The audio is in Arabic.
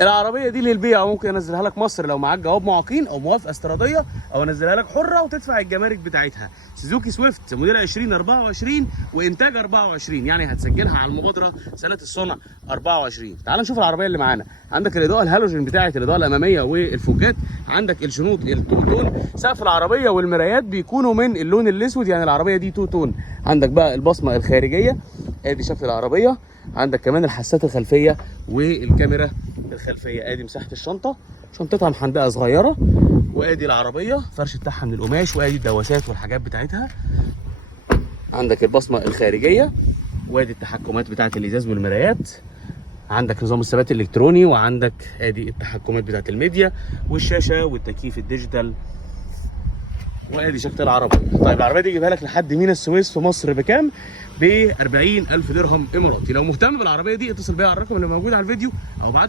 العربيه دي للبيع، ممكن انزلها لك مصر لو معاك جواب معاقين او موافقه استيراديه، او انزلها لك حره وتدفع الجمارك بتاعتها. سوزوكي سويفت موديل 2024 وانتاج 24، يعني هتسجلها على المبادره سنه الصنع 24. تعال نشوف العربيه اللي معانا. عندك الاضاءه الهالوجين بتاعه الاضاءه الاماميه والفوجات، عندك الشنوط التو تون، سقف العربيه والمرايات بيكونوا من اللون الاسود، يعني العربيه دي تو تون. عندك بقى البصمه الخارجيه، ادي شكل العربيه. عندك كمان الحسات الخلفيه والكاميرا الخلفيه. ادي مساحه الشنطه، شنطتها محندقه صغيره، وادي العربيه فرش بتاعها من القماش، وادي الدواسات والحاجات بتاعتها. عندك البصمه الخارجيه، وادي التحكمات بتاعه الازاز والمرايات. عندك نظام الثبات الالكتروني، وعندك ادي التحكمات بتاعه الميديا والشاشه والتكييف الديجيتال، وادي شكل العربيه. طيب العربيه دي جايبها لك لحد مينا السويس في مصر بكام؟ ب 40,000 درهم اماراتي. لو مهتم بالعربيه دي اتصل بيا على الرقم اللي موجود على الفيديو، او ابعت